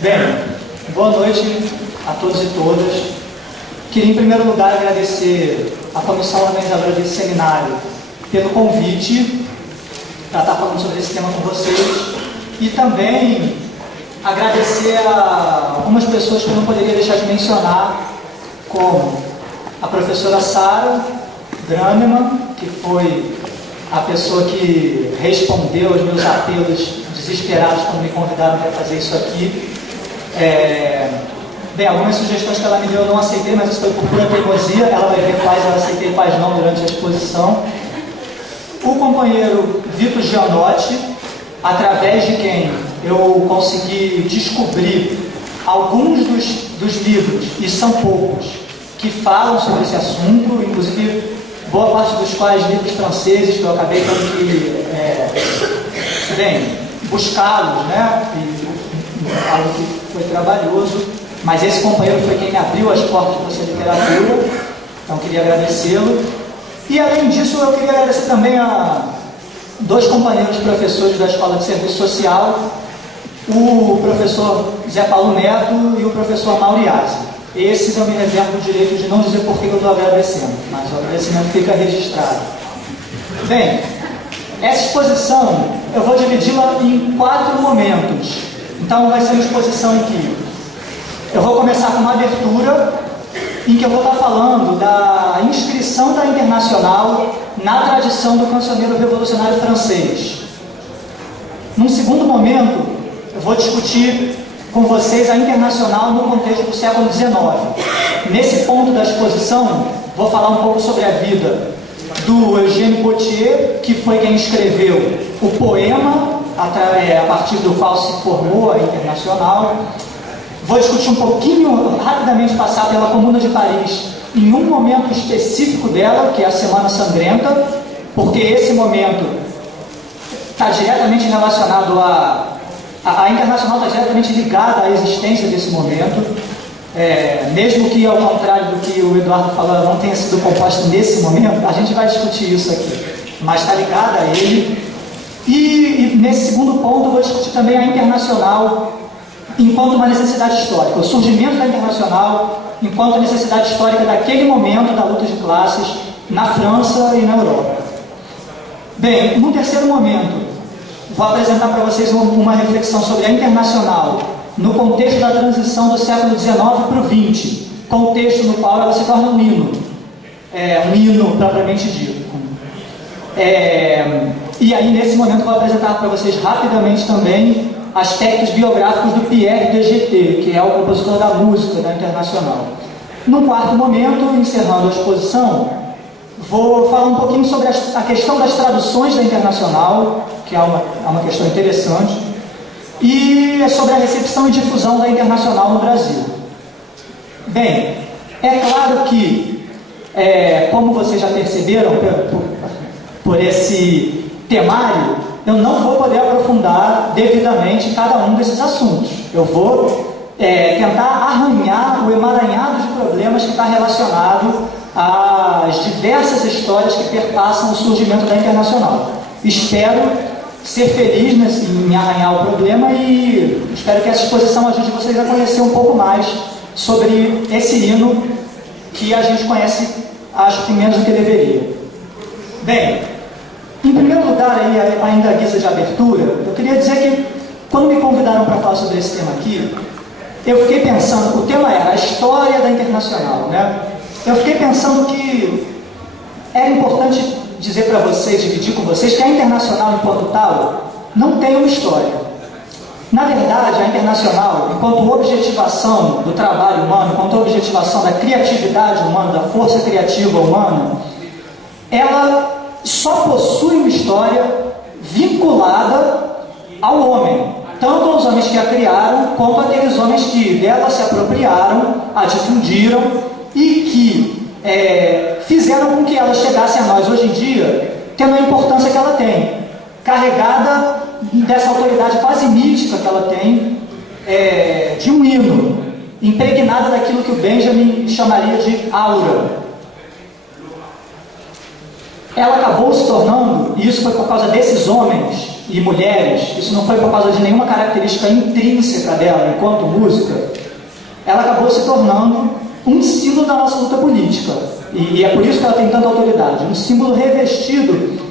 Bem, boa noite a todos e todas. Queria, em primeiro lugar, agradecer à comissão organizadora desse seminário pelo convite para estar falando sobre esse tema com vocês e também agradecer a algumas pessoas que eu não poderia deixar de mencionar, como a professora Sara Draneman, que foi a pessoa que respondeu aos meus apelos desesperados quando me convidaram para fazer isso aqui. Bem, algumas sugestões que ela me deu eu não aceitei, mas isso foi por pura teimosia. Ela vai ver quais eu aceitei e quais não durante a exposição. O companheiro Vitor Gianotti, através de quem eu consegui descobrir alguns dos livros, e são poucos, que falam sobre esse assunto, inclusive boa parte dos quais livros franceses, que eu acabei tendo que buscá-los, né? Algo que foi trabalhoso, mas esse companheiro foi quem me abriu as portas para essa literatura, então queria agradecê-lo. E além disso, eu queria agradecer também a dois companheiros professores da Escola de Serviço Social, o professor Zé Paulo Neto e o professor Mauriazzi. Esses eu me reservo o direito de não dizer por que eu estou agradecendo, mas o agradecimento fica registrado. Bem, essa exposição eu vou dividi-la em 4 momentos. Então vai ser uma exposição em que eu vou começar com uma abertura, em que eu vou estar falando da inscrição da Internacional na tradição do cancioneiro revolucionário francês. Num segundo momento, eu vou discutir com vocês a Internacional no contexto do século XIX. Nesse ponto da exposição, vou falar um pouco sobre a vida do Eugène Gautier, que foi quem escreveu o poema a partir do qual se formou a Internacional. Vou discutir um pouquinho, rapidamente passar pela Comuna de Paris, em um momento específico dela, que é a Semana Sangrenta, porque esse momento está diretamente relacionado a Internacional está diretamente ligada à existência desse momento, mesmo que, ao contrário do que o Eduardo falou, ela não tenha sido composta nesse momento, a gente vai discutir isso aqui, mas está ligada a ele. E nesse segundo ponto, eu vou discutir também a Internacional enquanto uma necessidade histórica, o surgimento da Internacional enquanto necessidade histórica daquele momento da luta de classes na França e na Europa. Bem, no terceiro momento, vou apresentar para vocês uma reflexão sobre a Internacional no contexto da transição do século XIX para o XX, contexto no qual ela se torna um hino propriamente dito. E aí, nesse momento, vou apresentar para vocês rapidamente também aspectos biográficos do Pierre de G.T., que é o compositor da música da Internacional. Num quarto momento, encerrando a exposição, vou falar um pouquinho sobre a questão das traduções da Internacional, que é uma questão interessante, e sobre a recepção e difusão da Internacional no Brasil. Bem, é claro que, como vocês já perceberam por esse temário, eu não vou poder aprofundar devidamente cada um desses assuntos. Eu vou tentar arranhar o emaranhado de problemas que está relacionado às diversas histórias que perpassam o surgimento da Internacional. Espero ser feliz em arranhar o problema e espero que essa exposição ajude vocês a conhecer um pouco mais sobre esse hino que a gente conhece, acho que menos do que deveria. Bem, em primeiro lugar, ainda à guisa de abertura, eu queria dizer que, quando me convidaram para falar sobre esse tema aqui, eu fiquei pensando, o tema era a história da Internacional, né? Eu fiquei pensando que era importante dizer para vocês, dividir com vocês, que a Internacional, enquanto tal, não tem uma história. Na verdade, a Internacional, enquanto objetivação do trabalho humano, enquanto objetivação da criatividade humana, da força criativa humana, ela só possui uma história vinculada ao homem, tanto aos homens que a criaram, quanto àqueles homens que dela se apropriaram, a difundiram e que fizeram com que ela chegasse a nós hoje em dia, tendo a importância que ela tem, carregada dessa autoridade quase mítica que ela tem, de um hino, impregnada daquilo que o Benjamin chamaria de aura. Ela acabou se tornando, e isso foi por causa desses homens, e mulheres, isso não foi por causa de nenhuma característica intrínseca dela enquanto música, ela acabou se tornando um símbolo da nossa luta política. E é por isso que ela tem tanta autoridade, um símbolo revestido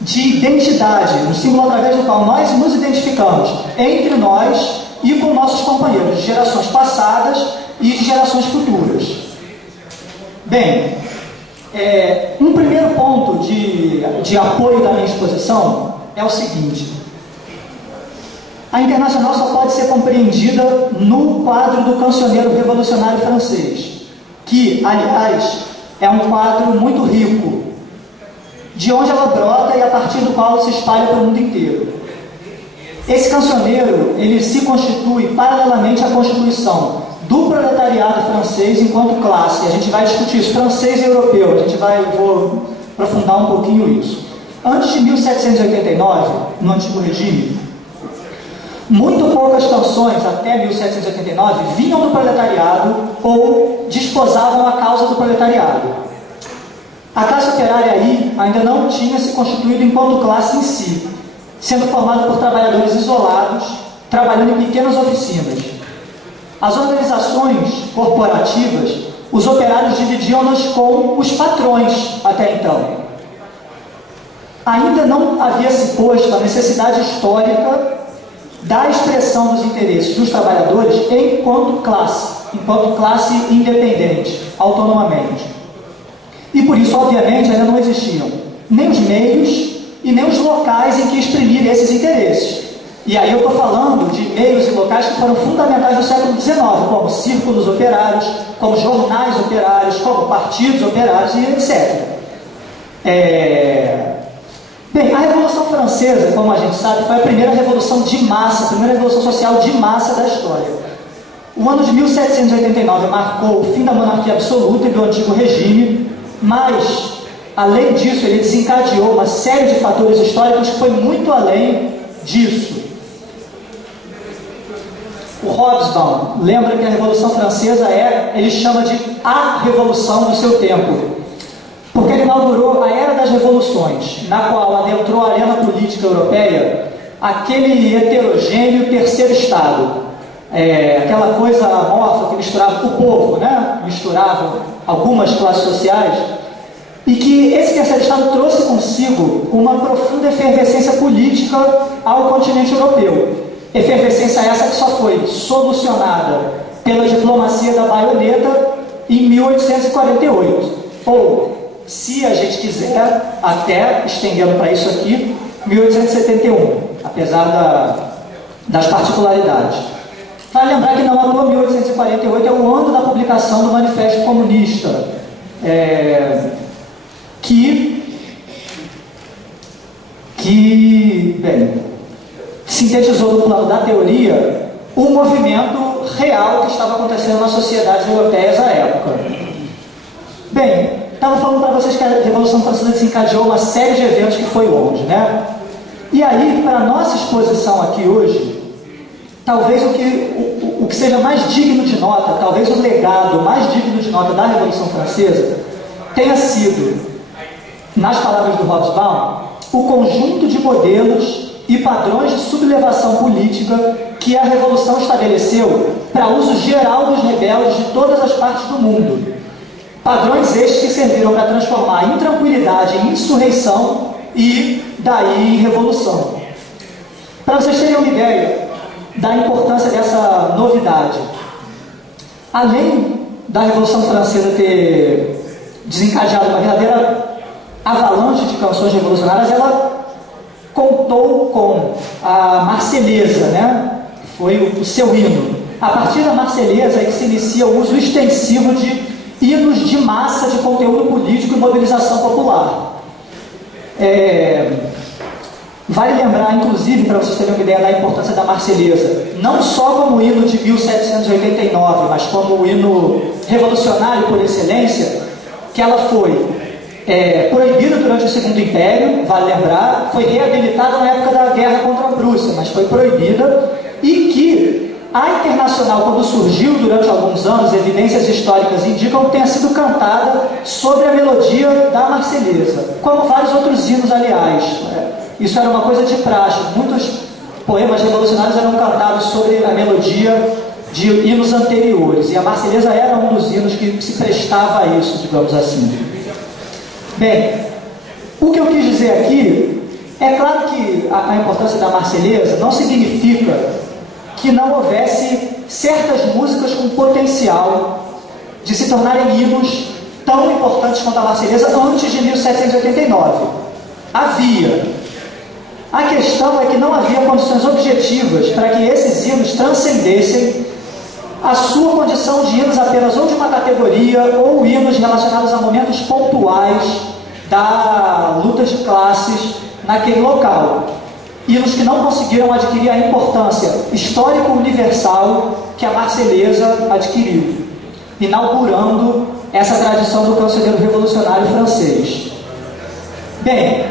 de identidade, um símbolo através do qual nós nos identificamos entre nós e com nossos companheiros de gerações passadas e de gerações futuras. Bem, um primeiro ponto de apoio da minha exposição é o seguinte: a Internacional só pode ser compreendida no quadro do cancioneiro revolucionário francês, que, aliás, é um quadro muito rico, de onde ela brota e a partir do qual ela se espalha para o mundo inteiro. Esse cancioneiro, ele se constitui paralelamente à constituição do proletariado francês enquanto classe. A gente vai discutir isso, francês e europeu, vou aprofundar um pouquinho isso. Antes de 1789, no antigo regime, muito poucas canções, até 1789, vinham do proletariado ou desposavam a causa do proletariado. A classe operária aí ainda não tinha se constituído enquanto classe em si, sendo formada por trabalhadores isolados, trabalhando em pequenas oficinas. As organizações corporativas, os operários dividiam-nas com os patrões até então. Ainda não havia se posto a necessidade histórica da expressão dos interesses dos trabalhadores enquanto classe independente, autonomamente. E por isso, obviamente, ainda não existiam nem os meios e nem os locais em que exprimir esses interesses. E aí eu estou falando de meios e locais que foram fundamentais no século XIX, como círculos operários, como jornais operários, como partidos operários e etc. Bem, a Revolução Francesa, como a gente sabe, foi a primeira revolução de massa, a primeira revolução social de massa da história. O ano de 1789 marcou o fim da monarquia absoluta e do antigo regime, mas, além disso, ele desencadeou uma série de fatores históricos que foi muito além disso. O Hobsbawm lembra que a Revolução Francesa ele chama de a revolução do seu tempo, porque ele inaugurou a Era das Revoluções, na qual adentrou a arena política europeia aquele heterogêneo terceiro estado, aquela coisa amorfa que misturava o povo, né? Misturava algumas classes sociais, e que esse terceiro estado trouxe consigo uma profunda efervescência política ao continente europeu. Efervescência essa que só foi solucionada pela diplomacia da baioneta em 1848, ou, se a gente quiser, até estendendo para isso aqui, 1871, apesar das particularidades. Vale lembrar que não à toa 1848 é o ano da publicação do Manifesto Comunista, bem, sintetizou no plano da teoria o movimento real que estava acontecendo nas sociedades europeias à época. Bem, estava falando para vocês que a Revolução Francesa desencadeou uma série de eventos que foi longe, né? E aí, para a nossa exposição aqui hoje, talvez o que seja mais digno de nota, talvez o legado mais digno de nota da Revolução Francesa, tenha sido, nas palavras do Hobsbawm, o conjunto de modelos e padrões de sublevação política que a Revolução estabeleceu para uso geral dos rebeldes de todas as partes do mundo. Padrões estes que serviram para transformar a intranquilidade em insurreição e, daí, em revolução. Para vocês terem uma ideia da importância dessa novidade, além da Revolução Francesa ter desencadeado uma verdadeira avalanche de canções revolucionárias, ela contou com a Marselhesa, né? Foi o seu hino. A partir da Marselhesa é que se inicia o uso extensivo de hinos de massa de conteúdo político e mobilização popular. Vale lembrar, inclusive, para vocês terem uma ideia da importância da Marselhesa, não só como hino de 1789, mas como o hino revolucionário por excelência, que ela foi proibida durante o Segundo Império, vale lembrar, foi reabilitada na época da guerra contra a Prússia, mas foi proibida, e que a Internacional, quando surgiu durante alguns anos, evidências históricas indicam que tenha sido cantada sobre a melodia da Marselhesa, como vários outros hinos, aliás. isso era uma coisa de praxe. Muitos poemas revolucionários eram cantados sobre a melodia de hinos anteriores, e a Marselhesa era um dos hinos que se prestava a isso, digamos assim. Bem, o que eu quis dizer aqui, é claro que a importância da Marselhesa não significa que não houvesse certas músicas com potencial de se tornarem hinos tão importantes quanto a Marselhesa antes de 1789. Havia. A questão é que não havia condições objetivas para que esses hinos transcendessem a sua condição de hinos apenas ou de uma categoria ou hinos relacionados a momentos pontuais da luta de classes naquele local. Hinos que não conseguiram adquirir a importância histórico-universal que a Marselhesa adquiriu, inaugurando essa tradição do cancioneiro revolucionário francês. Bem,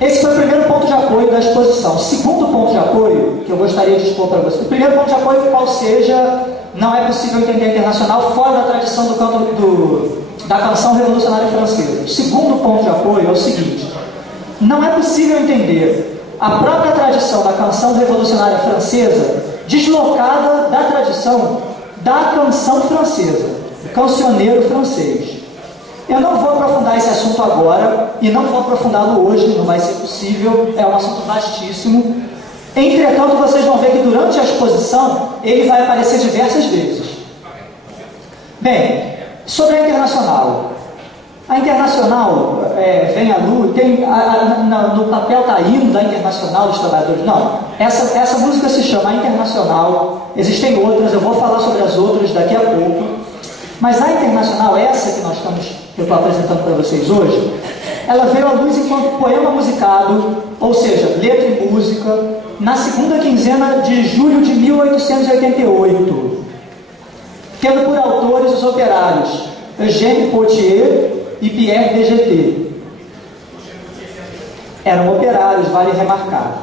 esse foi o primeiro ponto de apoio da exposição. O segundo ponto de apoio que eu gostaria de expor para vocês. O primeiro ponto de apoio, qual seja, não é possível entender a internacional fora da tradição da canção revolucionária francesa. O segundo ponto de apoio é o seguinte: não é possível entender a própria tradição da canção revolucionária francesa deslocada da tradição da canção francesa, do cancioneiro francês. Eu não vou aprofundar esse assunto agora, e não vou aprofundá-lo hoje, não vai ser possível, é um assunto vastíssimo. Entretanto, vocês vão ver que durante a exposição, ele vai aparecer diversas vezes. Bem, sobre a internacional. A internacional vem à luz, no papel está hino da Internacional dos Trabalhadores. Não, essa música se chama Internacional, existem outras, eu vou falar sobre as outras daqui a pouco. Mas a Internacional, essa que eu estou apresentando para vocês hoje, ela veio à luz enquanto poema musicado, ou seja, letra e música, na segunda quinzena de julho de 1888, tendo por autores os operários Eugène Pottier e Pierre DGT. Eram operários, vale remarcar.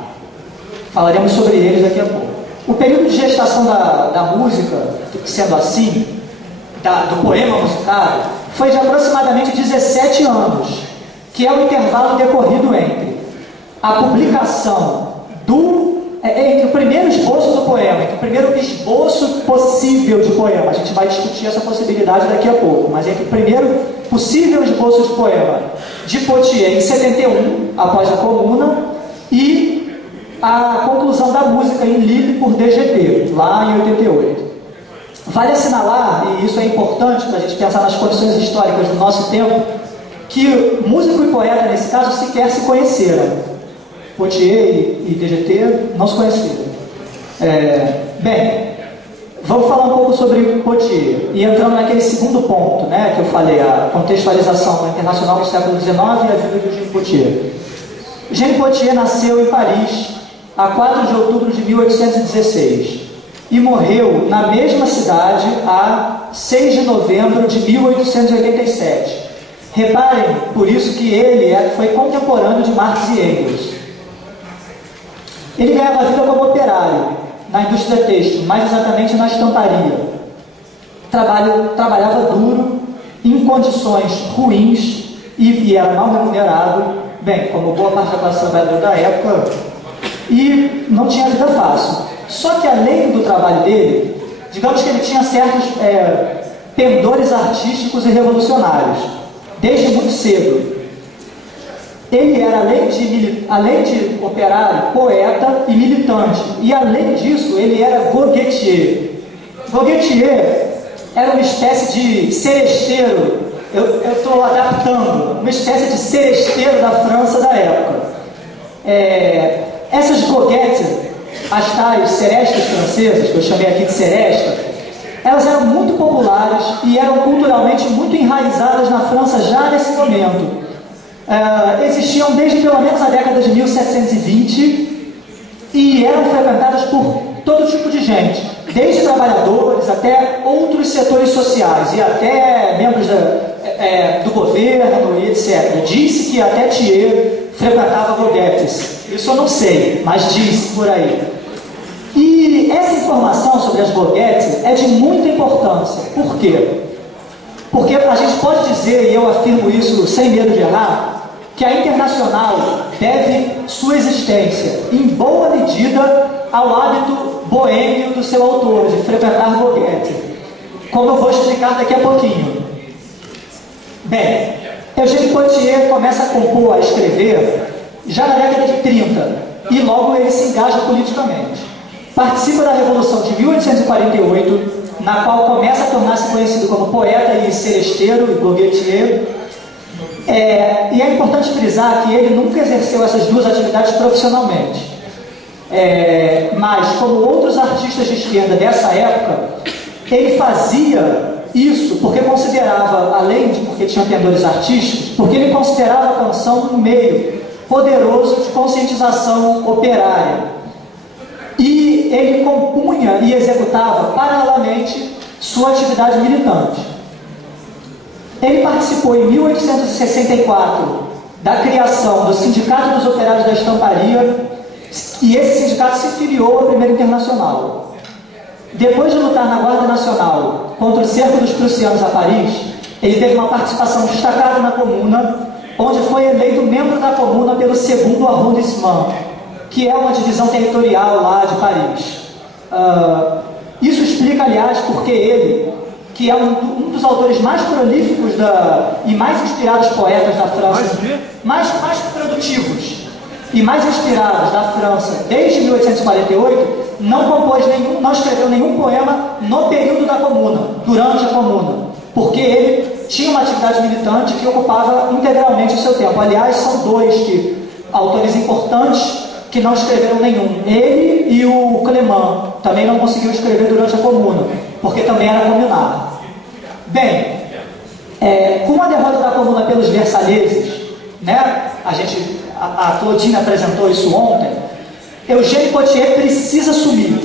Falaremos sobre eles daqui a pouco. O período de gestação da música, sendo assim, do poema musicado, foi de aproximadamente 17 anos, que é o intervalo decorrido entre a publicação entre o primeiro esboço do poema, entre o primeiro esboço possível de poema. A gente vai discutir essa possibilidade daqui a pouco, mas entre o primeiro possível esboço de poema de Pottier em 71, após a Comuna, e a conclusão da música em Lille por DGT, lá em 88. Vale assinalar, e isso é importante para a gente pensar nas condições históricas do nosso tempo, que músico e poeta, nesse caso, sequer se conheceram. Pottier e DGT não se conheciam. Bem, vamos falar um pouco sobre Pottier, e entrando naquele segundo ponto, né, que eu falei, a contextualização internacional do século XIX e a vida de Eugène Pottier. Eugène Pottier nasceu em Paris a 4 de outubro de 1816 e morreu na mesma cidade a 6 de novembro de 1887. Reparem, por isso, que ele foi contemporâneo de Marx e Engels. Ele ganhava a vida como operário na indústria têxtil, mais exatamente na estamparia. Trabalhava duro, em condições ruins, e era mal remunerado, bem, como boa parte da classe trabalhadora da época, e não tinha vida fácil. Só que além do trabalho dele, digamos que ele tinha certos pendores artísticos e revolucionários, desde muito cedo. Ele era, além de operário, poeta e militante. E, além disso, ele era goguetier. Goguetier era uma espécie de seresteiro, eu estou adaptando, uma espécie de seresteiro da França da época. Essas goguettes, as tais serestas francesas, que eu chamei aqui de seresta, elas eram muito populares e eram culturalmente muito enraizadas na França já nesse momento. Existiam desde pelo menos a década de 1720 e eram frequentadas por todo tipo de gente, desde trabalhadores até outros setores sociais e até membros do governo e etc. Disse que até Thiers frequentava goguettes. Isso eu não sei, mas disse por aí. E essa informação sobre as goguettes é de muita importância. Por quê? Porque a gente pode dizer, e eu afirmo isso sem medo de errar, que que a Internacional deve sua existência, em boa medida, ao hábito boêmio do seu autor, de frequentar boguete, como eu vou explicar daqui a pouquinho. Bem, Eugène Pottier começa a compor, a escrever, já na década de 30, e logo ele se engaja politicamente. Participa da Revolução de 1848, na qual começa a tornar-se conhecido como poeta e celesteiro, e boguetier. E é importante frisar que ele nunca exerceu essas duas atividades profissionalmente. Mas, como outros artistas de esquerda dessa época, ele fazia isso porque considerava, além de porque tinha pendores artísticos, porque ele considerava a canção um meio poderoso de conscientização operária. E ele compunha e executava paralelamente sua atividade militante. Ele participou em 1864 da criação do Sindicato dos Operários da Estamparia, e esse sindicato se filiou à Primeira Internacional. Depois de lutar na Guarda Nacional contra o cerco dos prussianos a Paris, ele teve uma participação destacada na Comuna, onde foi eleito membro da Comuna pelo segundo arrondissement, que é uma divisão territorial lá de Paris. Isso explica, aliás, porque ele, que é um dos autores mais prolíficos e mais inspirados poetas da França, mais produtivos e mais inspirados da França desde 1848, não escreveu nenhum poema no período da Comuna, durante a Comuna, porque ele tinha uma atividade militante que ocupava integralmente o seu tempo. Aliás, são dois autores importantes que não escreveram nenhum. Ele e o Clément também não conseguiu escrever durante a Comuna, porque também era comunar. Bem, com a derrota da Comuna pelos versalheses, né, a Claudine apresentou isso ontem, Eugène Pottier precisa sumir,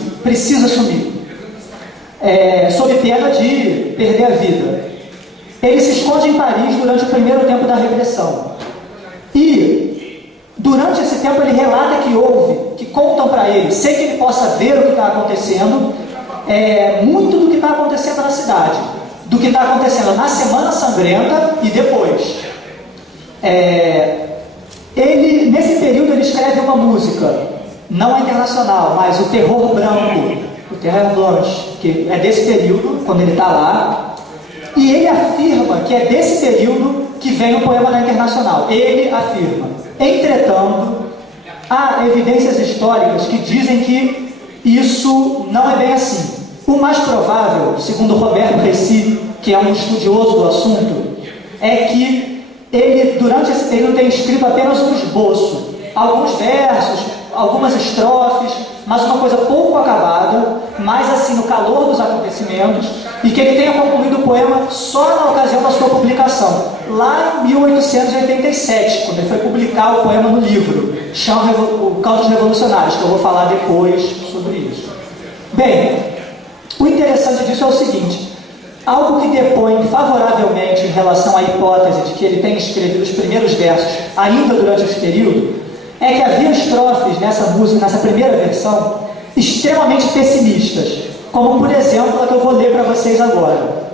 sob pena de perder a vida. Ele se esconde em Paris durante o primeiro tempo da repressão. E, durante esse tempo, ele relata que contam para ele, sem que ele possa ver o que está acontecendo, muito do que está acontecendo na cidade, do que está acontecendo na Semana Sangrenta e depois. Nesse período, ele escreve uma música, não a Internacional, mas o Terror Branco, o Terror Blanche, que é desse período, quando ele está lá, e ele afirma que é desse período que vem o poema da Internacional. Ele afirma. Entretanto, há evidências históricas que dizem que isso não é bem assim. O mais provável, segundo Roberto Reci, que é um estudioso do assunto, é que ele, durante esse período, tem escrito apenas um esboço, alguns versos, algumas estrofes, mas uma coisa pouco acabada, mais assim no calor dos acontecimentos, e que ele tenha concluído o poema só na ocasião da sua publicação, lá em 1887, quando ele foi publicar o poema no livro o Cantos Revolucionários, que eu vou falar depois sobre isso. Bem, o interessante disso é o seguinte: algo que depõe favoravelmente em relação à hipótese de que ele tenha escrevido os primeiros versos ainda durante esse período, é que havia estrofes nessa música, nessa primeira versão, extremamente pessimistas, como, por exemplo, a que eu vou ler para vocês agora,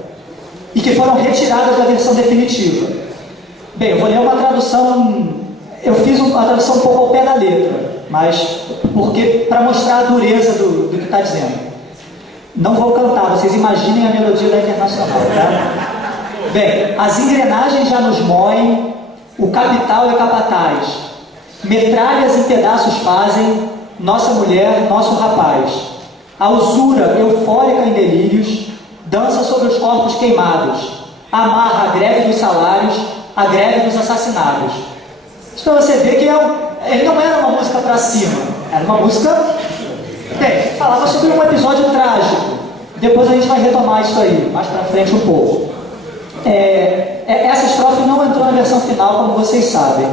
e que foram retiradas da versão definitiva. Bem, eu vou ler uma tradução, eu fiz uma tradução um pouco ao pé da letra, mas para mostrar a dureza do que está dizendo. Não vou cantar, vocês imaginem a melodia da Internacional, tá? Bem, as engrenagens já nos moem, o capital é capataz, metralhas em pedaços fazem nossa mulher, nosso rapaz. A usura eufórica em delírios dança sobre os corpos queimados, amarra a greve dos salários, a greve dos assassinados. Isso para você ver que ele não era uma música para cima, era uma música... Bem, falava sobre um episódio trágico. Depois a gente vai retomar isso aí, mais para frente um pouco. Essa estrofe não entrou na versão final, como vocês sabem.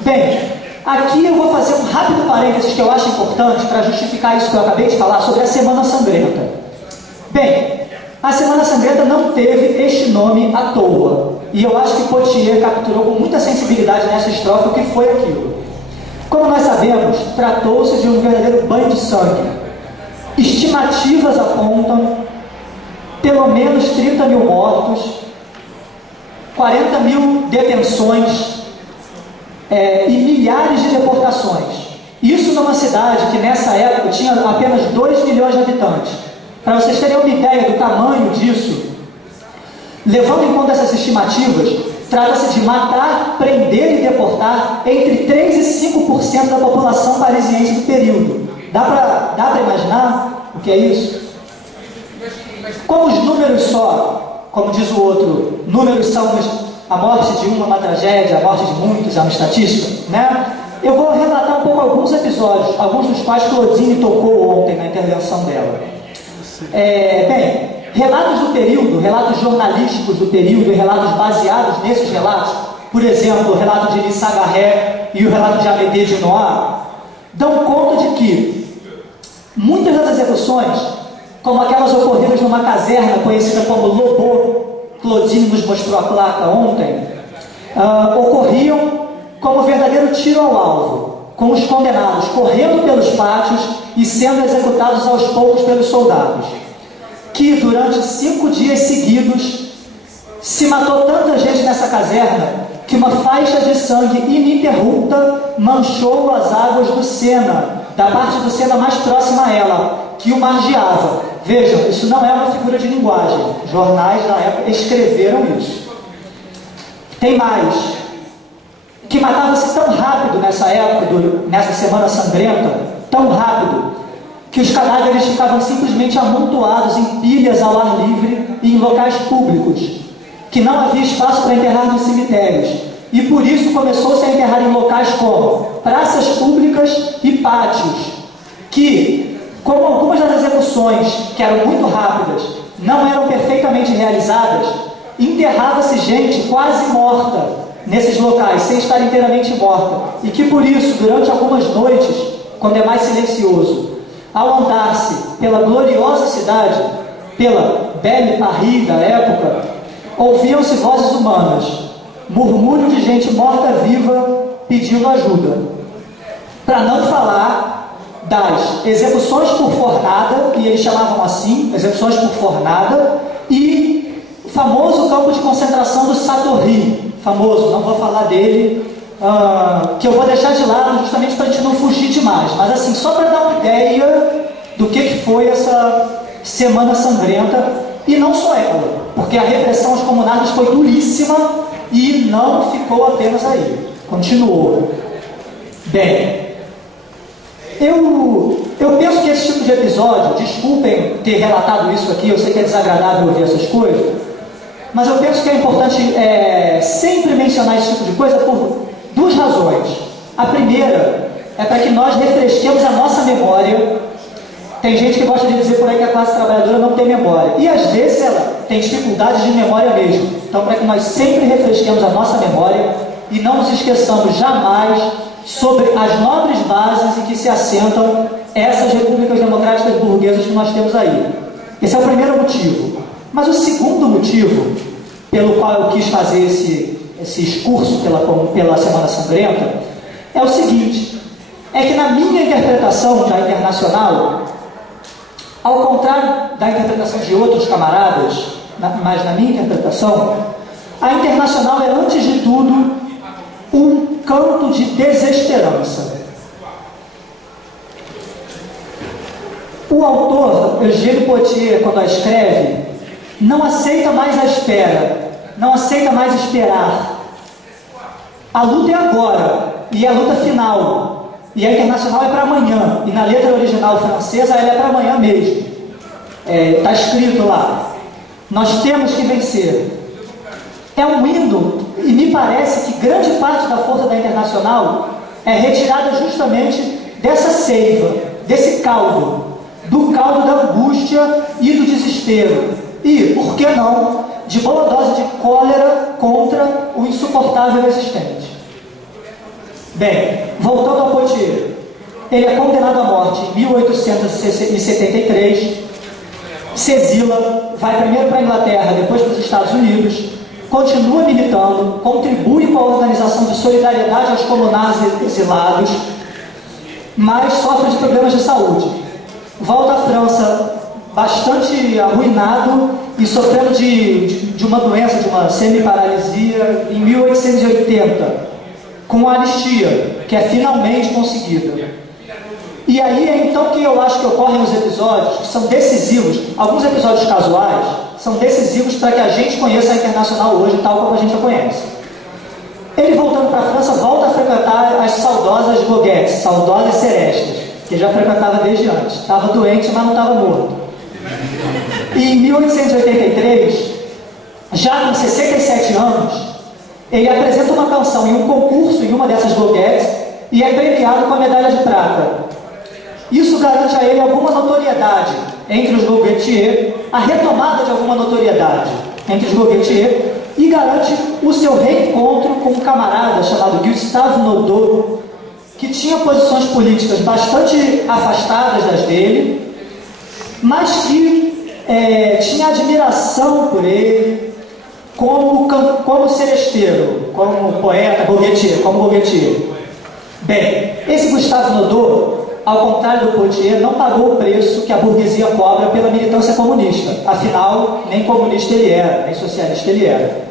Bem, aqui eu vou fazer um rápido parênteses que eu acho importante para justificar isso que eu acabei de falar sobre a Semana Sangrenta. Bem, a Semana Sangrenta não teve este nome à toa. E eu acho que Pottier capturou com muita sensibilidade nessa estrofe o que foi aquilo. Como nós sabemos, tratou-se de um verdadeiro banho de sangue. Estimativas apontam pelo menos 30 mil mortos, 40 mil detenções, e milhares de deportações. Isso numa cidade que nessa época tinha apenas 2 milhões de habitantes. Para vocês terem uma ideia do tamanho disso, levando em conta essas estimativas, trata-se de matar, prender e deportar entre 3 e 5% da população parisiense do período. Dá para imaginar o que é isso? Como os números só, como diz o outro, números são a morte de um é uma tragédia, a morte de muitos é uma estatística, né? Eu vou relatar um pouco alguns episódios, alguns dos quais Claudine tocou ontem na intervenção dela. Bem, relatos do período, relatos jornalísticos do período e relatos baseados nesses relatos, por exemplo, o relato de Lissa Garret e o relato de Amédée de Noailles, dão conta de que muitas das execuções, como aquelas ocorridas numa caserna conhecida como Lobau, Claudine nos mostrou a placa ontem, ocorriam como verdadeiro tiro ao alvo, com os condenados correndo pelos pátios e sendo executados aos poucos pelos soldados, que durante 5 dias seguidos se matou tanta gente nessa caserna que uma faixa de sangue ininterrupta manchou as águas do Sena, da parte do Sena mais próxima a ela, que o margeava. Vejam, isso não é uma figura de linguagem. Jornais da época escreveram isso. Tem mais. Que matava-se tão rápido nessa época, nessa Semana Sangrenta, tão rápido, que os cadáveres ficavam simplesmente amontoados em pilhas ao ar livre e em locais públicos, que não havia espaço para enterrar nos cemitérios. E por isso começou-se a enterrar em locais como praças públicas e pátios, que, como algumas das execuções, que eram muito rápidas, não eram perfeitamente realizadas, enterrava-se gente quase morta nesses locais, sem estar inteiramente morta, e que por isso, durante algumas noites, quando é mais silencioso, ao andar-se pela gloriosa cidade, pela Belle Paris da época, ouviam-se vozes humanas, murmúrio de gente morta-viva pedindo ajuda. Para não falar das execuções por fornada, que eles chamavam assim, execuções por fornada, e o famoso campo de concentração do Satory, famoso, não vou falar dele, que eu vou deixar de lado justamente para a gente não fugir demais, mas assim, só para dar uma ideia do que foi essa Semana Sangrenta, e não só ela, porque a repressão aos comunados foi duríssima e não ficou apenas aí, continuou. Bem, eu penso que esse tipo de episódio, desculpem ter relatado isso aqui, eu sei que é desagradável ouvir essas coisas, mas eu penso que é importante sempre mencionar esse tipo de coisa por 2 razões. A primeira é para que nós refresquemos a nossa memória. Tem gente que gosta de dizer por aí que a classe trabalhadora não tem memória, e às vezes ela tem dificuldades de memória mesmo. Então, para que nós sempre refresquemos a nossa memória e não nos esqueçamos jamais sobre as nobres bases em que se assentam essas repúblicas democráticas burguesas que nós temos aí. Esse é o primeiro motivo. Mas o segundo motivo pelo qual eu quis fazer esse excurso pela Semana Sangrenta é o seguinte: é que na minha interpretação da Internacional, ao contrário da interpretação de outros camaradas, mas na minha interpretação, a Internacional é, antes de tudo, um canto de desesperança. O autor, Eugène Pottier, quando a escreve, não aceita mais a espera, não aceita mais esperar. A luta é agora, e é a luta final. E a Internacional é para amanhã, e na letra original francesa ela é para amanhã mesmo. Está escrito lá: nós temos que vencer. É um hino, e me parece que grande parte da força da Internacional é retirada justamente dessa seiva, desse caldo, do caldo da angústia e do desespero. E, por que não, de boa dose de cólera contra o insuportável existente. Bem, voltando ao Pottier, ele é condenado à morte em 1873, se exila, vai primeiro para a Inglaterra, depois para os Estados Unidos, continua militando, contribui com a organização de solidariedade aos comunados exilados, mas sofre de problemas de saúde. Volta à França bastante arruinado e sofrendo de uma doença, de uma semi-paralisia, em 1880. com a anistia, que é finalmente conseguida. E aí é então que eu acho que ocorrem os episódios que são decisivos, alguns episódios casuais são decisivos para que a gente conheça a Internacional hoje, tal como a gente a conhece. Ele, voltando para a França, volta a frequentar as saudosas goguetes, saudosas serestas, que ele já frequentava desde antes. Estava doente, mas não estava morto. E em 1883, já com 67 anos, ele apresenta uma canção em um concurso em uma dessas goguetes e é premiado com a medalha de prata. Isso garante a ele alguma notoriedade entre os goguetiers, a retomada de alguma notoriedade entre os goguetiers, e garante o seu reencontro com um camarada chamado Gustave Nodot, que tinha posições políticas bastante afastadas das dele, mas que tinha admiração por ele como seresteiro, como poeta, como goguetier. Bem, esse Gustave Nodot, ao contrário do Poitiers, não pagou o preço que a burguesia cobra pela militância comunista. Afinal, nem comunista ele era, nem socialista ele era.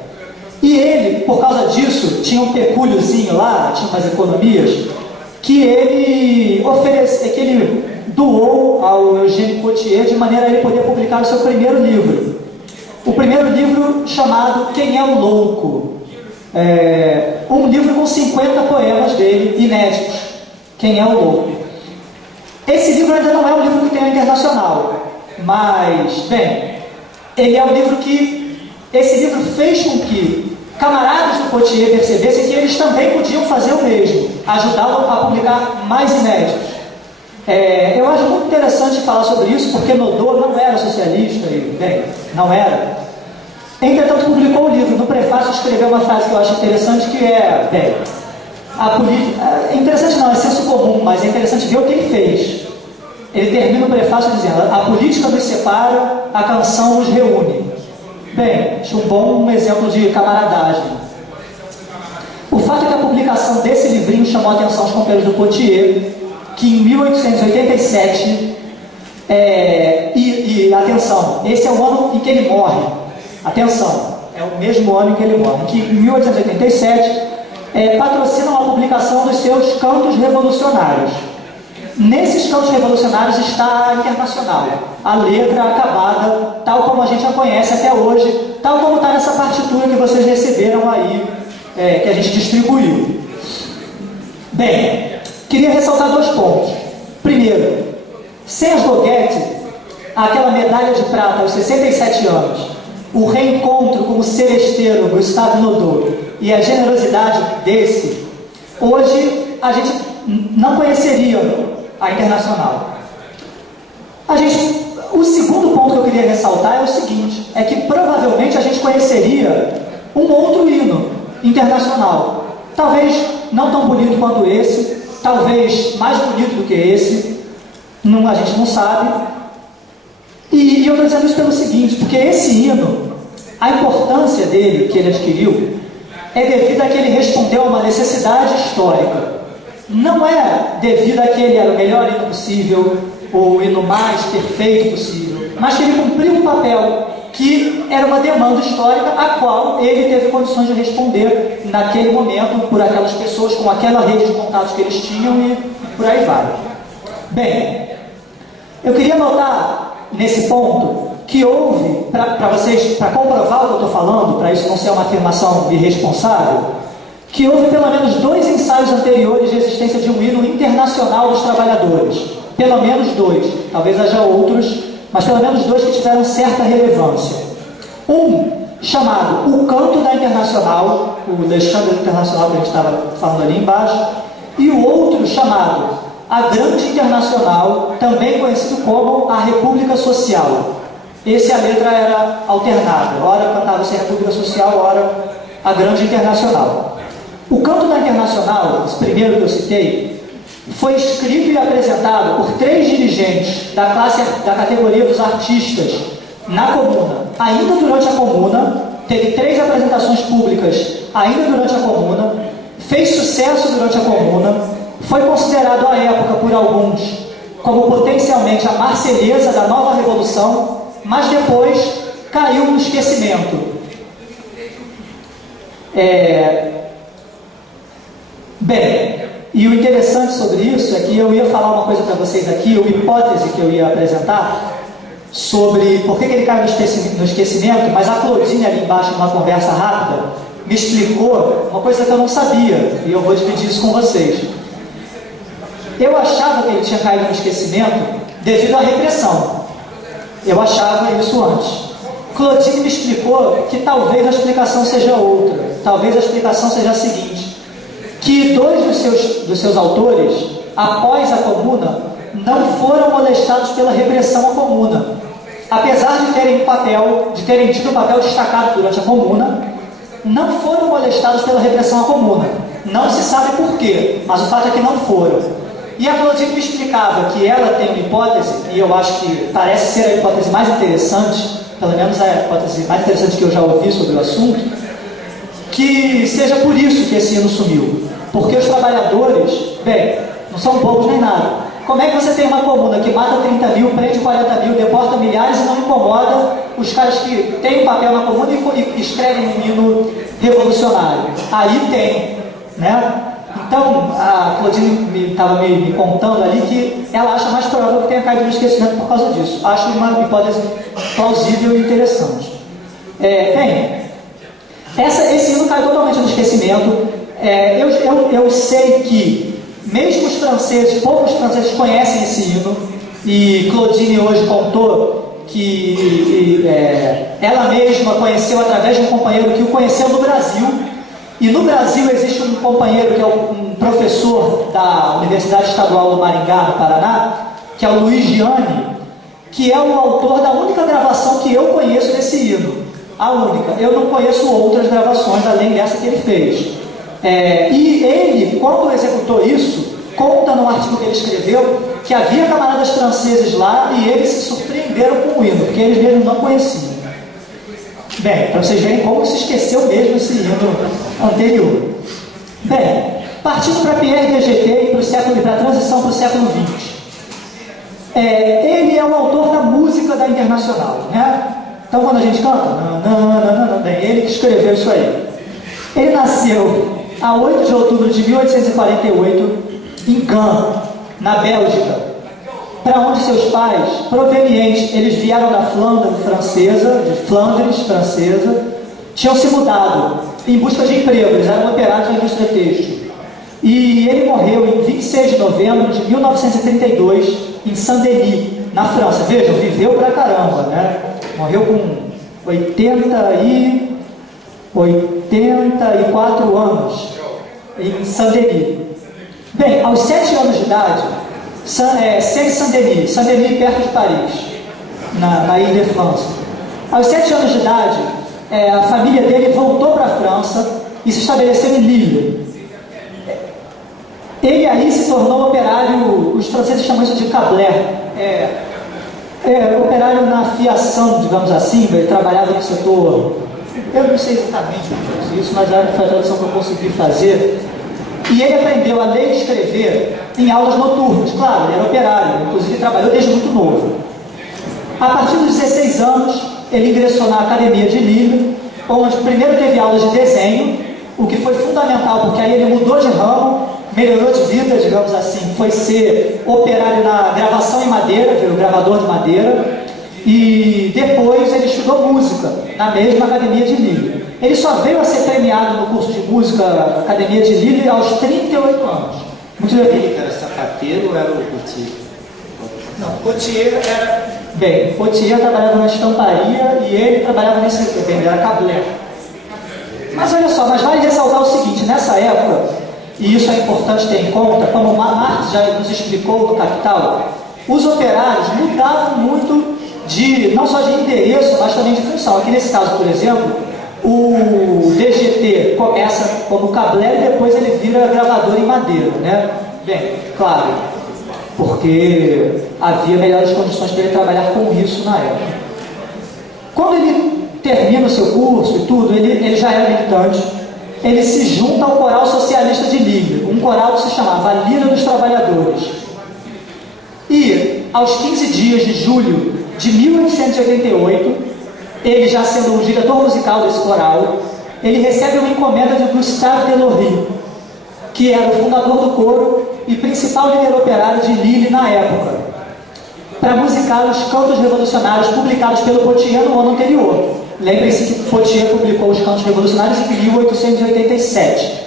E ele, por causa disso, tinha um pecúliozinho lá, tinha umas economias, que ele doou ao Eugène Poitiers de maneira a ele poder publicar o seu primeiro livro. O primeiro livro chamado Quem é o Louco? Um livro com 50 poemas dele, inéditos. Quem é o Louco? Esse livro ainda não é um livro que tem a Internacional, mas, bem, ele é um livro que... Esse livro fez com que camaradas do Poitiers percebessem que eles também podiam fazer o mesmo, ajudá-lo a publicar mais inéditos. Eu acho muito interessante falar sobre isso, porque Nodot não era socialista, e, bem, não era. Entretanto, publicou o livro. No prefácio escreveu uma frase que eu acho interessante, que é, bem, a política... Interessante não, é senso comum, mas é interessante ver o que ele fez. Ele termina o prefácio dizendo: a política nos separa, a canção nos reúne. Bem, acho um bom exemplo de camaradagem. O fato é que a publicação desse livrinho chamou a atenção aos companheiros do Poitiers, que em 1887, atenção, esse é o ano em que ele morre. Atenção, é o mesmo ano em que ele morre, que em 1887 patrocinam a publicação dos seus cantos revolucionários. Nesses cantos revolucionários está a Internacional, a letra acabada, tal como a gente a conhece até hoje, tal como está nessa partitura que vocês receberam aí, que a gente distribuiu. Bem, queria ressaltar 2 pontos. Primeiro, sem as goguetes, aquela medalha de prata aos 67 anos, o reencontro com o seresteiro Gustave Nodot e a generosidade desse, hoje a gente não conheceria a Internacional. O segundo ponto que eu queria ressaltar é o seguinte, é que provavelmente a gente conheceria um outro hino internacional, talvez não tão bonito quanto esse, talvez mais bonito do que esse, a gente não sabe. E eu estou dizendo isso pelo seguinte, porque esse hino, a importância dele, que ele adquiriu, é devido a que ele respondeu a uma necessidade histórica. Não é devido a que ele era o melhor hino possível, ou o hino mais perfeito possível, mas que ele cumpriu um papel que era uma demanda histórica a qual ele teve condições de responder naquele momento por aquelas pessoas, com aquela rede de contatos que eles tinham, e por aí vai. Bem, eu queria notar nesse ponto que houve, para vocês, para comprovar o que eu estou falando, para isso não ser uma afirmação irresponsável, que houve pelo menos 2 ensaios anteriores de existência de um hino internacional dos trabalhadores. Pelo menos 2, talvez haja outros, mas pelo menos 2 que tiveram certa relevância. Um chamado O Canto da Internacional, o Alexandre Internacional que a gente estava falando ali embaixo, e o outro chamado A Grande Internacional, também conhecido como A República Social. Esse a letra era alternada, ora cantava-se a República Social, ora A Grande Internacional. O Canto da Internacional, esse primeiro que eu citei, foi escrito e apresentado por 3 dirigentes da categoria dos artistas na Comuna. Ainda durante a Comuna, teve 3 apresentações públicas ainda durante a Comuna, fez sucesso durante a Comuna, foi considerado à época por alguns como potencialmente a Marselhesa da Nova Revolução, mas depois caiu no esquecimento. Bem, e o interessante sobre isso é que eu ia falar uma coisa para vocês aqui, uma hipótese que eu ia apresentar sobre por que ele cai no esquecimento, mas a Claudine ali embaixo, numa conversa rápida, me explicou uma coisa que eu não sabia, e eu vou dividir isso com vocês. Eu achava que ele tinha caído no esquecimento devido à repressão. Eu achava isso antes. Claudine me explicou que talvez a explicação seja outra. Talvez a explicação seja a seguinte: que dois dos seus autores, após a Comuna, não foram molestados pela repressão à Comuna. Apesar de terem tido um papel destacado durante a Comuna, não foram molestados pela repressão à Comuna. Não se sabe por quê, mas o fato é que não foram. E a Claudine me explicava que ela tem uma hipótese, e eu acho que parece ser a hipótese mais interessante, pelo menos a hipótese mais interessante que eu já ouvi sobre o assunto, que seja por isso que esse hino sumiu. Porque os trabalhadores, bem, não são bobos nem nada. Como é que você tem uma comuna que mata 30 mil, prende 40 mil, deporta milhares e não incomoda os caras que têm um papel na comuna e escrevem um hino revolucionário? Aí tem, né? Então, a Claudine estava me contando ali que ela acha mais provável que tenha caído no esquecimento por causa disso. Acho uma hipótese plausível e interessante. Esse hino caiu totalmente no esquecimento. Eu sei que, mesmo os franceses, poucos franceses conhecem esse hino, e Claudine hoje contou que ela mesma conheceu através de um companheiro que o conheceu no Brasil. E no Brasil existe um companheiro que é um professor da Universidade Estadual do Maringá, no Paraná, que é o Luiz Gianni, que é o autor da única gravação que eu conheço desse hino. A única. Eu não conheço outras gravações além dessa que ele fez. E ele, quando executou isso, conta no artigo que ele escreveu que havia camaradas franceses lá e eles se surpreenderam com o hino, porque eles mesmos não conheciam. Bem, para vocês verem como se esqueceu mesmo esse hino anterior. Bem, partindo para Pierre DGT e para a transição para o século XX. Ele é o autor da música da Internacional, né? Então quando a gente canta, bem, ele que escreveu isso aí. Ele nasceu a 8 de outubro de 1848 em Gand, na Bélgica, para onde seus pais, provenientes, eles vieram da Flandres francesa, tinham se mudado em busca de emprego, eles eram operários da indústria têxtil. E ele morreu em 26 de novembro de 1932, em Saint-Denis, na França. Vejam, viveu pra caramba, né? Morreu com 84 anos, em Saint-Denis. Bem, aos 7 anos de idade, Saint-Denis, perto de Paris, na Ile-de-France. Aos 7 anos de idade, a família dele voltou para a França e se estabeleceu em Lille. Ele aí se tornou operário, os franceses chamam isso de cabler, operário na fiação, digamos assim. Ele trabalhava no setor, eu não sei exatamente o que isso, mas foi a tradução que eu consegui fazer. E ele aprendeu a ler e escrever em aulas noturnas. Claro, ele era operário, inclusive trabalhou desde muito novo. A partir dos 16 anos, ele ingressou na Academia de Lille, onde primeiro teve aulas de desenho, o que foi fundamental, porque aí ele mudou de ramo, melhorou de vida, digamos assim, foi ser operário na gravação em madeira, virou gravador de madeira, e depois ele estudou música na mesma Academia de Lille. Ele só veio a ser premiado no curso de música da Academia de Lille aos 38 anos. Muito legal. Ele era sapateiro ou era o coutier? Não, coutier era... Bem, coutier trabalhava na estamparia e ele trabalhava nesse... Bem, ele era cabler. Mas olha só, mas vale ressaltar o seguinte, nessa época, e isso é importante ter em conta, como Marx já nos explicou no Capital, os operários mudavam muito não só de endereço, mas também de função. Aqui nesse caso, por exemplo, o DGT começa como cabler e depois ele vira gravador em madeira, né? Bem, claro, porque havia melhores condições para ele trabalhar com isso na época. Quando ele termina o seu curso e tudo, ele já era militante, ele se junta ao Coral Socialista de Lille, um coral que se chamava a Lira dos Trabalhadores. E, aos 15 dias de julho de 1888, ele já sendo o diretor musical desse coral, ele recebe uma encomenda de Gustave Delory, que era o fundador do coro e principal líder operário de Lille na época, para musicar os cantos revolucionários publicados pelo Potier no ano anterior. Lembrem-se que Potier publicou os cantos revolucionários em 1887.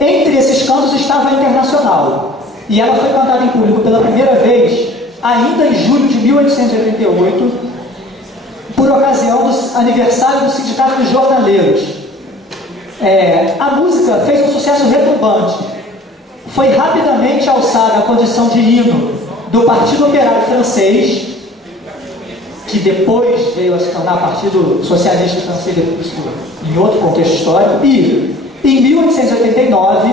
Entre esses cantos estava a Internacional, e ela foi cantada em público pela primeira vez ainda em julho de 1888, por ocasião do aniversário do Sindicato dos Jornaleiros. A música fez um sucesso retumbante. Foi rapidamente alçada à condição de hino do Partido Operário Francês, que depois veio a se tornar Partido Socialista Francês em outro contexto histórico, e em 1889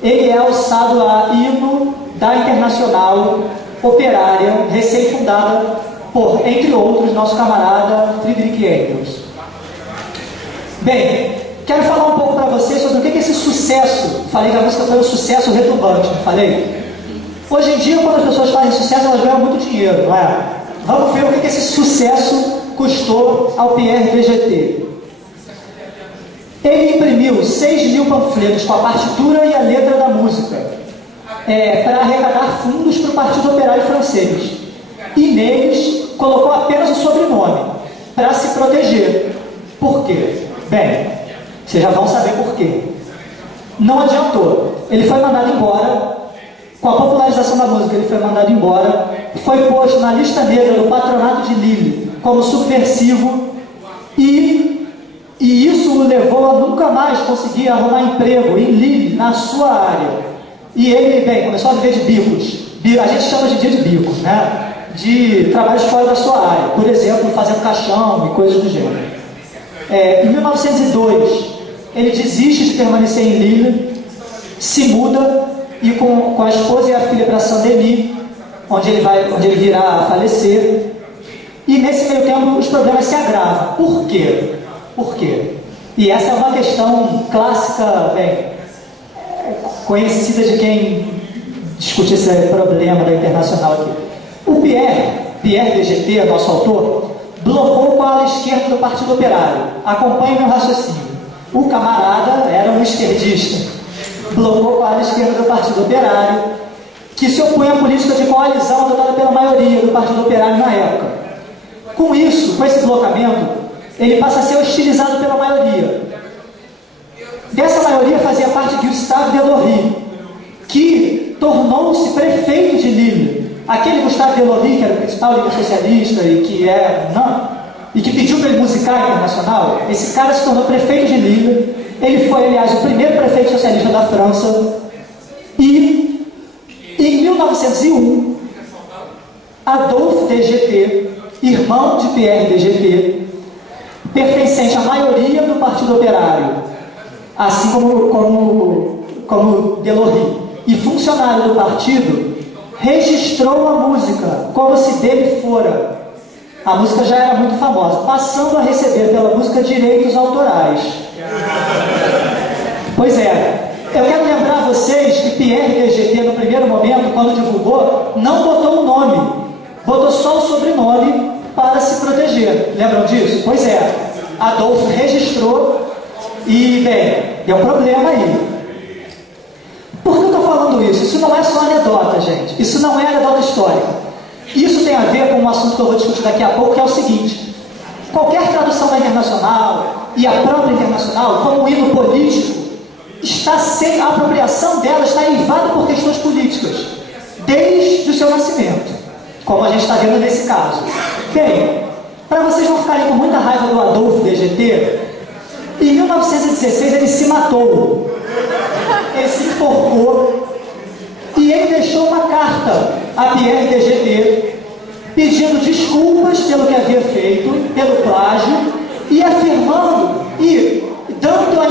ele é alçado a hino da Internacional Operária, recém-fundada por, entre outros, nosso camarada Friedrich Engels. Bem, quero falar um pouco para vocês sobre o que é esse sucesso. Falei que a música foi um sucesso retumbante, não falei? Hoje em dia, quando as pessoas fazem sucesso, elas ganham muito dinheiro, não é? Vamos ver o que esse sucesso custou ao Pierre DGT. Ele imprimiu 6.000 panfletos com a partitura e a letra da música, para arrecadar fundos para o Partido Operário Francês. E neles colocou apenas o sobrenome, para se proteger. Por quê? Bem, vocês já vão saber por quê. Não adiantou. Ele foi mandado embora. Com a popularização da música, ele foi mandado embora. Foi posto na lista negra do Patronato de Lille como subversivo. E isso o levou a nunca mais conseguir arrumar emprego em Lille, na sua área. E ele, bem, começou a viver de bicos. A gente chama de dia de bicos, né? De trabalhos fora da sua área. Por exemplo, fazendo caixão e coisas do gênero. Em 1902, ele desiste de permanecer em Lille, se muda e com a esposa e a filha para Saint-Denis, onde ele virá a falecer. E nesse meio tempo os problemas se agravam. Por quê? Por quê? E essa é uma questão clássica, bem, conhecida de quem discute esse problema da Internacional aqui. O Pierre DGT, nosso autor, blocou com a ala esquerda do Partido Operário. Acompanhe meu raciocínio. O camarada era um esquerdista. Blocou com a ala esquerda do Partido Operário, que se opunha à política de coalizão adotada pela maioria do Partido Operário na época. Com isso, com esse blocamento, ele passa a ser hostilizado pela maioria. Dessa maioria fazia parte Gustave Delory, que tornou-se prefeito de Lille. Aquele Gustave Delory, que era o principal líder socialista e que pediu para ele musicar a Internacional, esse cara se tornou prefeito de Lille. Ele foi, aliás, o primeiro prefeito socialista da França. E, em 1901, Adolphe DGT, irmão de Pierre DGT, pertencente à maioria do Partido Operário, assim como Delory, e funcionário do partido, registrou a música como se dele fora. A música já era muito famosa, passando a receber pela música direitos autorais. Pois é, eu quero lembrar a vocês que Pierre DGT, no primeiro momento, quando divulgou, não botou o nome, botou só o sobrenome para se proteger. Lembram disso? Pois é, Adolphe registrou e, bem, deu problema aí. Por que eu estou falando isso? Isso não é só anedota, gente. Isso não é anedota histórica. Isso tem a ver com um assunto que eu vou discutir daqui a pouco, que é o seguinte: qualquer tradução da Internacional e a própria Internacional, como um hino político, a apropriação dela está eivada por questões políticas, desde o seu nascimento, como a gente está vendo nesse caso. Bem, para vocês não ficarem com muita raiva do Adolphe DGT, em 1916 ele se matou. Ele se enforcou e ele deixou uma carta a Pierre DGT pedindo desculpas pelo que havia feito, pelo plágio, e afirmando e dando a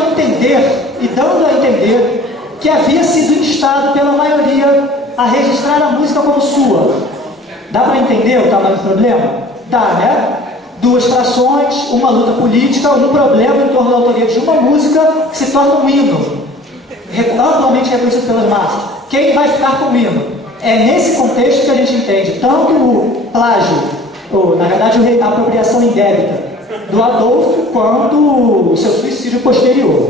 entender que havia sido instado pela maioria a registrar a música como sua. Dá para entender o tamanho do problema? Dá, né? Duas frações, uma luta política, um problema em torno da autoria de uma música que se torna um hino, amplamente reconhecido pelas massas. Quem vai ficar com o hino? É nesse contexto que a gente entende tanto o plágio, ou na verdade a apropriação indébita do Adolphe, quanto o seu suicídio posterior.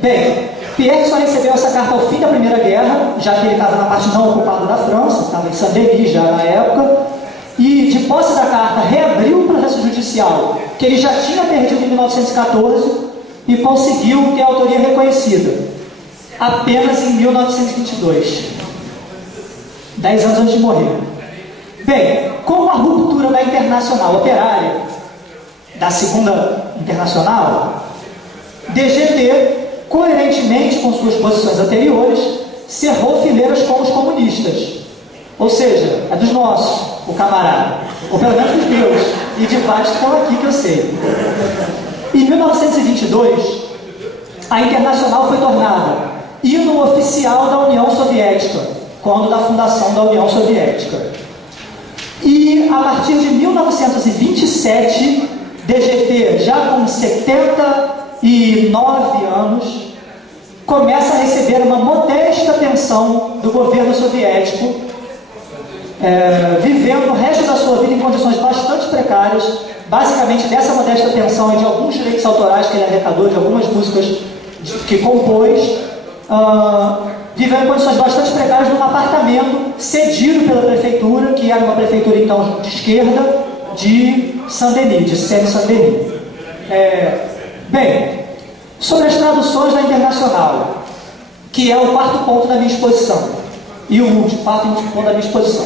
Bem, Pierre só recebeu essa carta ao fim da Primeira Guerra, já que ele estava na parte não ocupada da França, estava em Saint-Denis já na época, e de posse da carta reabriu o processo judicial, que ele já tinha perdido em 1914, e conseguiu ter a autoria reconhecida, apenas em 1922, 10 anos antes de morrer. Bem, com a ruptura da Internacional Operária, da Segunda Internacional, DGT, coerentemente com suas posições anteriores, cerrou fileiras com os comunistas. Ou seja, é dos nossos, o camarada. Ou pelo menos dos meus. E de vários que estão aqui que eu sei. Em 1922, a Internacional foi tornada hino oficial da União Soviética, quando da fundação da União Soviética. E a partir de 1927, DGT, já com 79 anos, começa a receber uma modesta pensão do governo soviético, vivendo o resto da sua vida em condições bastante precárias, basicamente dessa modesta pensão e de alguns direitos autorais que ele arrecadou, de algumas músicas que compôs, vivendo em condições bastante precárias num apartamento cedido pela prefeitura, que era uma prefeitura então de esquerda, de Saint-Denis, de Seine-Saint-Denis. Bem, sobre as traduções da Internacional, que é o quarto ponto da minha exposição, e o último, quarto e último ponto da minha exposição.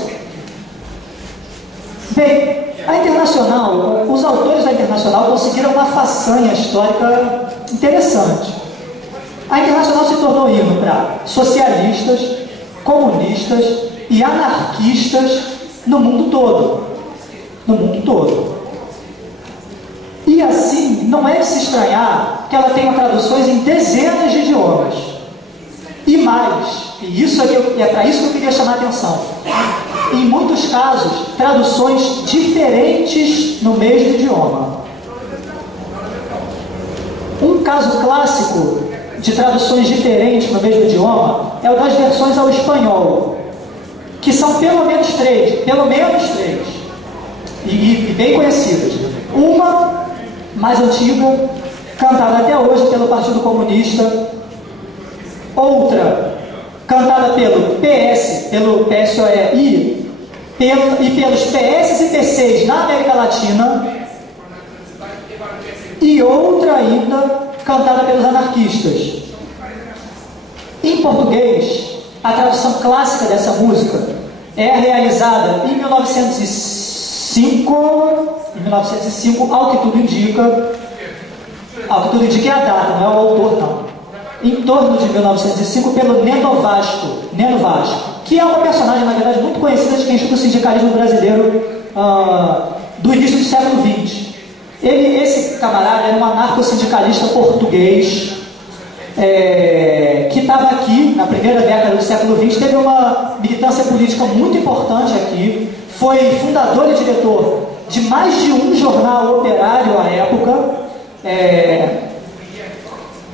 Bem, a Internacional, os autores da Internacional conseguiram uma façanha histórica interessante. A Internacional se tornou hino para socialistas, comunistas e anarquistas no mundo todo. No mundo todo. E assim, não é de se estranhar que ela tenha traduções em dezenas de idiomas. E mais, e isso é para isso que eu queria chamar a atenção, em muitos casos, traduções diferentes no mesmo idioma. Um caso clássico de traduções diferentes no mesmo idioma é o das versões ao espanhol, que são pelo menos três, e bem conhecidas. Uma mais antiga, cantada até hoje pelo Partido Comunista. Outra, cantada pelo PS, pelo PSOE e pelos PS e PCs na América Latina. E outra ainda, cantada pelos anarquistas. Em português, a tradução clássica dessa música é realizada em 1905, ao que tudo indica é a data, não é o autor não. Em torno de 1905, pelo Neno Vasco, que é uma personagem, na verdade, muito conhecida de quem estuda o sindicalismo brasileiro do início do século XX. Esse camarada era um anarco-sindicalista português, que estava aqui na primeira década do século XX, teve uma militância política muito importante aqui, foi fundador e diretor de mais de um jornal operário à época,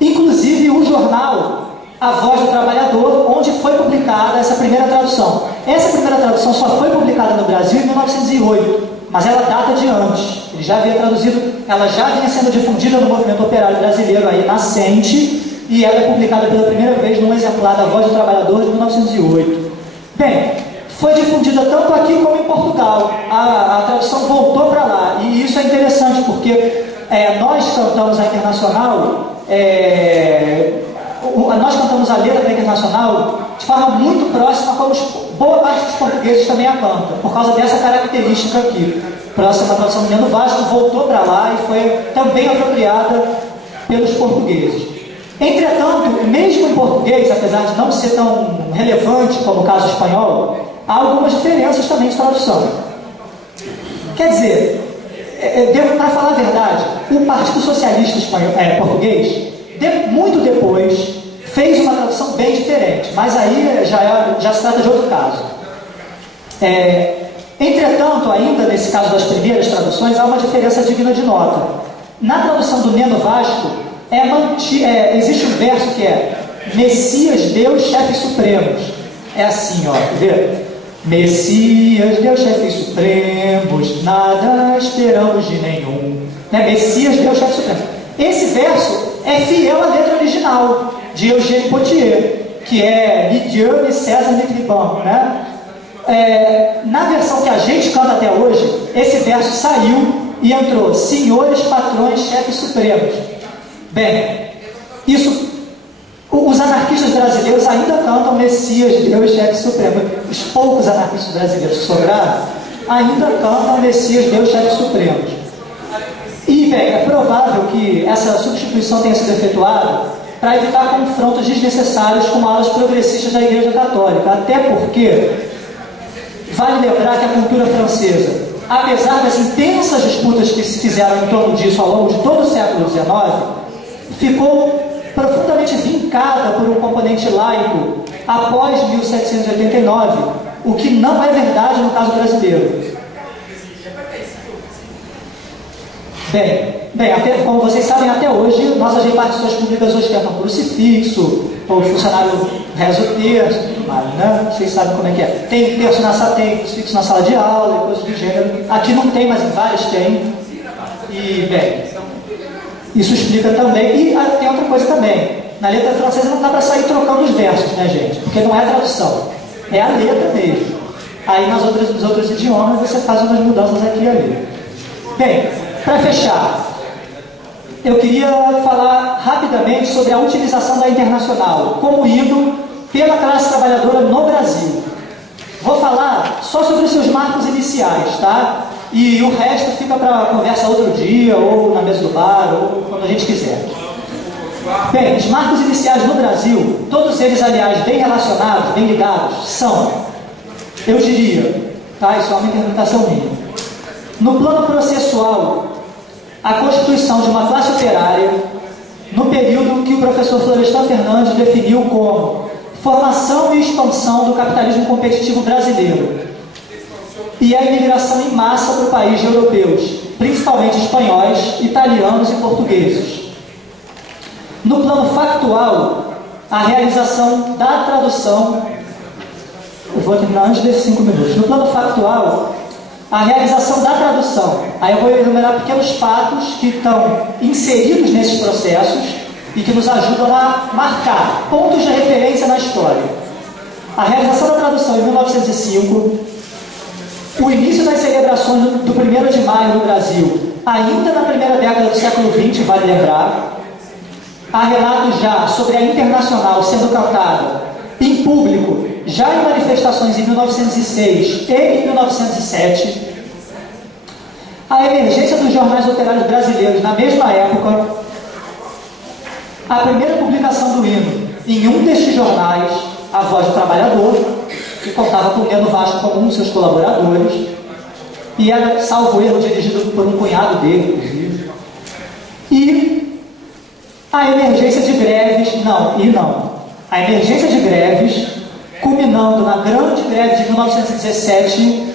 inclusive o jornal A Voz do Trabalhador, onde foi publicada essa primeira tradução. Essa primeira tradução só foi publicada no Brasil em 1908, mas ela data de antes. Ele já havia traduzido, ela já vinha sendo difundida no movimento operário brasileiro aí nascente, e ela é publicada pela primeira vez num exemplar da Voz do Trabalhador de 1908. Bem, foi difundida tanto aqui como em Portugal. A tradução voltou para lá, e isso é interessante porque nós cantamos a Internacional, nós cantamos a letra da Internacional de forma muito próxima, como boa parte dos portugueses também a canta, por causa dessa característica aqui. Próxima tradução do Neno Vasco voltou para lá e foi também apropriada pelos portugueses. Entretanto, mesmo em português, apesar de não ser tão relevante como o caso espanhol, há algumas diferenças também de tradução. Quer dizer, para falar a verdade, o Partido Socialista português, muito depois, fez uma tradução bem diferente, mas aí já se trata de outro caso. Entretanto, ainda nesse caso das primeiras traduções, há uma diferença digna de nota. Na tradução do Neno Vasco, existe um verso que é Messias, Deus, chefes supremos. É assim, ó, quer ver? Messias, Deus, chefes supremos, nada esperamos de nenhum. Messias, Deus, chefes supremos. Esse verso é fiel à letra original. de Eugène Pottier, que é Ni Dieu, ni César, ni Tribun, né? Na versão que a gente canta até hoje, esse verso saiu e entrou: senhores, patrões, chefes supremos. Bem, os anarquistas brasileiros ainda cantam Messias, Deus, chefe supremo. Os poucos anarquistas brasileiros que sobraram ainda cantam Messias, Deus, chefe supremos. E, bem, é provável que essa substituição tenha sido efetuada para evitar confrontos desnecessários com alas progressistas da Igreja Católica, até porque vale lembrar que a cultura francesa, apesar das intensas disputas que se fizeram em torno disso ao longo de todo o século XIX, ficou profundamente vincada por um componente laico após 1789, o que não é verdade no caso brasileiro. Bem, como vocês sabem, até hoje, nossas repartições públicas ostentam crucifixo, o funcionário reza o terço e tudo mais, né? Vocês sabem como é que é. Tem crucifixo na sala de aula e coisas do gênero. Aqui não tem, mas em vários tem. E, bem, isso explica também. E tem outra coisa também. Na letra francesa não dá para sair trocando os versos, né, gente? Porque não é tradução. É a letra mesmo. Aí nos outros idiomas você faz umas mudanças aqui e ali. Bem, para fechar, eu queria falar rapidamente sobre a utilização da Internacional como hino pela classe trabalhadora no Brasil. Vou falar só sobre os seus marcos iniciais, tá? E o resto fica para conversa outro dia, ou na mesa do bar, ou quando a gente quiser. Bem, os marcos iniciais no Brasil, todos eles, aliás, bem relacionados, bem ligados, são, eu diria, tá? Isso é uma interpretação minha. No plano processual, a constituição de uma classe operária no período que o professor Florestan Fernandes definiu como formação e expansão do capitalismo competitivo brasileiro e a imigração em massa para o país de europeus, principalmente espanhóis, italianos e portugueses. No plano factual, a realização da tradução... Eu vou terminar antes desses 5 minutos. No plano factual, a realização da tradução. Aí eu vou enumerar pequenos fatos que estão inseridos nesses processos e que nos ajudam a marcar pontos de referência na história. A realização da tradução em 1905, o início das celebrações do 1º de maio no Brasil, ainda na primeira década do século XX, vale lembrar. Há relatos já sobre a Internacional sendo cantada em público, já em manifestações em 1906 e em 1907, a emergência dos jornais operários brasileiros na mesma época, a primeira publicação do hino em um destes jornais, A Voz do Trabalhador, que contava com o Neno Vasco como um de seus colaboradores, e era, salvo erro, dirigido por um cunhado dele, inclusive, e a emergência de greves, a emergência de greves, culminando na grande greve de 1917,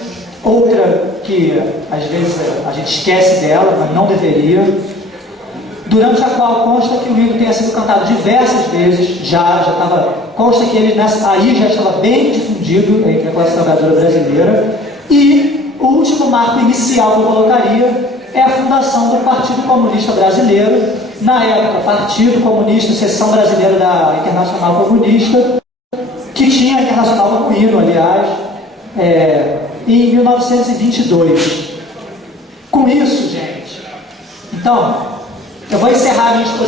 outra que às vezes a gente esquece dela, mas não deveria, durante a qual consta que o hino tenha sido cantado diversas vezes, consta que ele aí já estava bem difundido entre a classe trabalhadora brasileira, e o último marco inicial que eu colocaria é a fundação do Partido Comunista Brasileiro, na época Partido Comunista, Seção Brasileira da Internacional Comunista, que tinha a Internacional como hino, aliás, em 1922. Com isso, gente, então, eu vou encerrar a minha exposição.